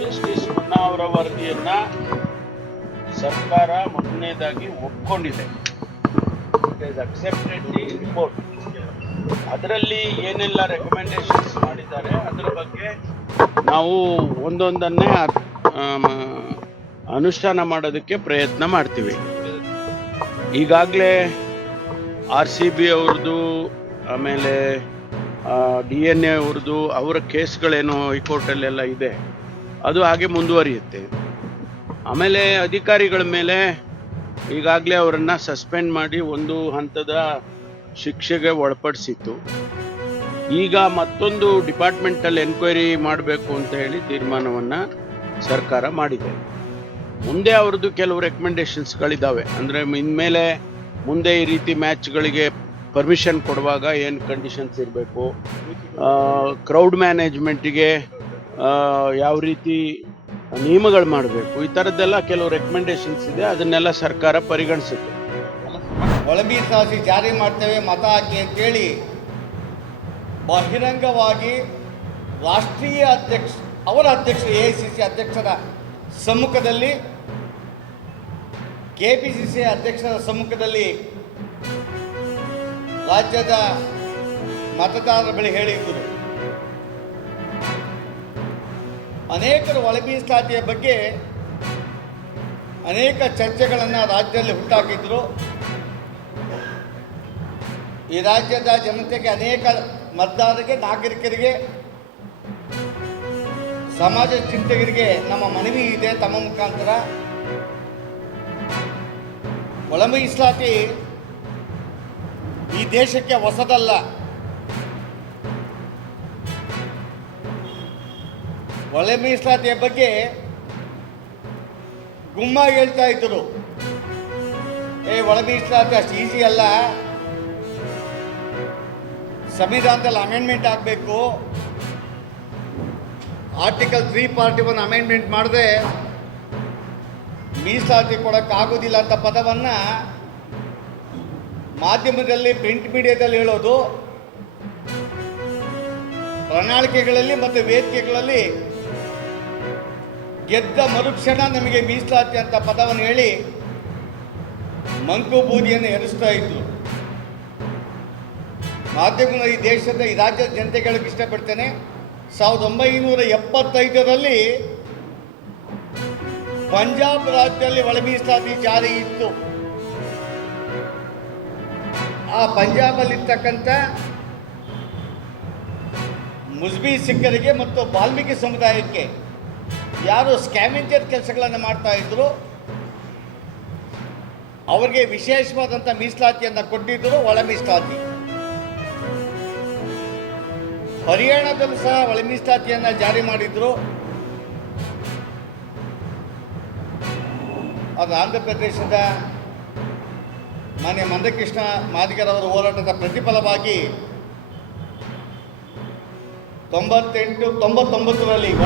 Justice ಮುನ್ನಾ ಅವರ ವರದಿಯನ್ನ ಸರ್ಕಾರ ಮೊದಲನೇದಾಗಿ ಒಪ್ಕೊಂಡಿದೆ. It is accepted the report. ಅದರಲ್ಲಿ ಏನೆಲ್ಲ ರೆಕಮೆಂಡೇಶನ್ಸ್ ಮಾಡಿದ್ದಾರೆ ಅದರ ಬಗ್ಗೆ ನಾವು ಒಂದೊಂದನ್ನೇ ಅನುಷ್ಠಾನ ಮಾಡೋದಕ್ಕೆ ಪ್ರಯತ್ನ ಮಾಡ್ತೀವಿ. ಈಗಾಗಲೇ RCB ಅವ್ರದ್ದು, ಆಮೇಲೆ DNA ಅವ್ರದ್ದು, ಅವರ ಕೇಸ್ಗಳೇನು ಹೈಕೋರ್ಟಲ್ಲೆಲ್ಲ ಇದೆ, ಅದು ಹಾಗೆ ಮುಂದುವರಿಯುತ್ತೆ. ಆಮೇಲೆ ಅಧಿಕಾರಿಗಳ ಮೇಲೆ ಈಗಾಗಲೇ ಅವರನ್ನು ಸಸ್ಪೆಂಡ್ ಮಾಡಿ ಒಂದು ಹಂತದ ಶಿಕ್ಷೆಗೆ ಒಳಪಡಿಸಿತ್ತು. ಈಗ ಮತ್ತೊಂದು ಡಿಪಾರ್ಟ್ಮೆಂಟಲ್ ಎನ್ಕ್ವೈರಿ ಮಾಡಬೇಕು ಅಂತ ಹೇಳಿ ತೀರ್ಮಾನವನ್ನು ಸರ್ಕಾರ ಮಾಡಿದೆ. ಮುಂದೆ ಅವ್ರದ್ದು ಕೆಲವು ರೆಕಮೆಂಡೇಶನ್ಸ್ಗಳಿದ್ದಾವೆ. ಅಂದರೆ ಇನ್ಮೇಲೆ ಮುಂದೆ ಈ ರೀತಿ ಮ್ಯಾಚ್ಗಳಿಗೆ ಪರ್ಮಿಷನ್ ಕೊಡುವಾಗ ಏನು ಕಂಡೀಷನ್ಸ್ ಇರಬೇಕು, ಕ್ರೌಡ್ ಮ್ಯಾನೇಜ್ಮೆಂಟಿಗೆ ಯಾವ ರೀತಿ ನಿಯಮಗಳು ಮಾಡಬೇಕು, ಈ ಥರದ್ದೆಲ್ಲ ಕೆಲವು ರೆಕಮೆಂಡೇಶನ್ಸ್ ಇದೆ. ಅದನ್ನೆಲ್ಲ ಸರ್ಕಾರ ಪರಿಗಣಿಸುತ್ತೆ. ಒಳಮೀಸಲಾತಿ ಜಾರಿ ಮಾಡ್ತೇವೆ ಮತ ಹಾಕಿ ಅಂತೇಳಿ ಬಹಿರಂಗವಾಗಿ ರಾಷ್ಟ್ರೀಯ ಅವರ ಅಧ್ಯಕ್ಷರು AICC ಅಧ್ಯಕ್ಷರ ಸಮ್ಮುಖದಲ್ಲಿ, KPCC ಅಧ್ಯಕ್ಷರ ಸಮ್ಮುಖದಲ್ಲಿ ರಾಜ್ಯದ ಮತದಾರರ ಬಳಿ ಹೇಳಿದ್ದರು. ಅನೇಕರು ಒಳ ಮೀಸಲಾತಿಯ ಬಗ್ಗೆ ಅನೇಕ ಚರ್ಚೆಗಳನ್ನು ರಾಜ್ಯದಲ್ಲಿ ಹುಟ್ಟಾಕಿದ್ರು. ಈ ರಾಜ್ಯದ ಜನತೆಗೆ, ಅನೇಕ ಮತದಾರರಿಗೆ, ನಾಗರಿಕರಿಗೆ, ಸಮಾಜ ಚಿಂತಕರಿಗೆ ನಮ್ಮ ಮನವಿ ಇದೆ ತಮ್ಮ ಮುಖಾಂತರ. ಒಳ ಮೀಸಲಾತಿ ಈ ದೇಶಕ್ಕೆ ಹೊಸದಲ್ಲ. ಒಳ ಮೀಸಲಾತಿಯ ಬಗ್ಗೆ ಗುಮ್ಮಾಗಿ ಹೇಳ್ತಾ ಇದ್ದರು, ಒಳ ಮೀಸಲಾತಿ ಅಷ್ಟು ಈಸಿ ಅಲ್ಲ, ಸಂವಿಧಾನದಲ್ಲಿ ಅಮೆಂಡ್ಮೆಂಟ್ ಆಗಬೇಕು, ಆರ್ಟಿಕಲ್ 341 ಅಮೆಂಡ್ಮೆಂಟ್ ಮಾಡದೆ ಮೀಸಲಾತಿ ಕೊಡೋಕ್ಕಾಗೋದಿಲ್ಲ ಅಂತ ಪದವನ್ನು ಮಾಧ್ಯಮದಲ್ಲಿ, ಪ್ರಿಂಟ್ ಮೀಡಿಯಾದಲ್ಲಿ ಹೇಳೋದು, ಪ್ರಣಾಳಿಕೆಗಳಲ್ಲಿ ಮತ್ತು ವೇದಿಕೆಗಳಲ್ಲಿ ಗೆದ್ದ ಮರುಕ್ಷಣ ನಮಗೆ ಮೀಸಲಾತಿ ಅಂತ ಪದವನ್ನು ಹೇಳಿ ಮಂಕು ಬೂದಿಯನ್ನು ಎರಿಸ್ತಾ ಇದ್ರು. ಮಾಧ್ಯಮಗಳ ಈ ದೇಶದ, ಈ ರಾಜ್ಯದ ಜನತೆಗಳಿಗೆ ಇಷ್ಟಪಡ್ತೇನೆ, 1975ರಲ್ಲಿ ಪಂಜಾಬ್ ರಾಜ್ಯದಲ್ಲಿ ಒಳ ಮೀಸಲಾತಿ ಜಾರಿ ಇತ್ತು. ಆ ಪಂಜಾಬಲ್ಲಿರ್ತಕ್ಕಂಥ ಮುಸ್ಬಿ ಸಿಖ್ಖರಿಗೆ ಮತ್ತು ವಾಲ್ಮೀಕಿ ಸಮುದಾಯಕ್ಕೆ ಯಾರು ಸ್ಕ್ಯಾವೆಂಜರ್ ಕೆಲಸಗಳನ್ನು ಮಾಡ್ತಾ ಇದ್ರು ಅವರಿಗೆ ವಿಶೇಷವಾದಂಥ ಮೀಸಲಾತಿಯನ್ನು ಕೊಟ್ಟಿದ್ದರು, ಒಳ ಮೀಸಲಾತಿ. ಹರಿಯಾಣದಲ್ಲೂ ಸಹ ಒಳ ಮೀಸಲಾತಿಯನ್ನು ಜಾರಿ ಮಾಡಿದ್ರು. ಅದು ಆಂಧ್ರ ಪ್ರದೇಶದ ಮಾನ್ಯ ಮಂದಕೃಷ್ಣ ಮಾದಿಗರವರ ಹೋರಾಟದ ಪ್ರತಿಫಲವಾಗಿ 99ರಲ್ಲಿ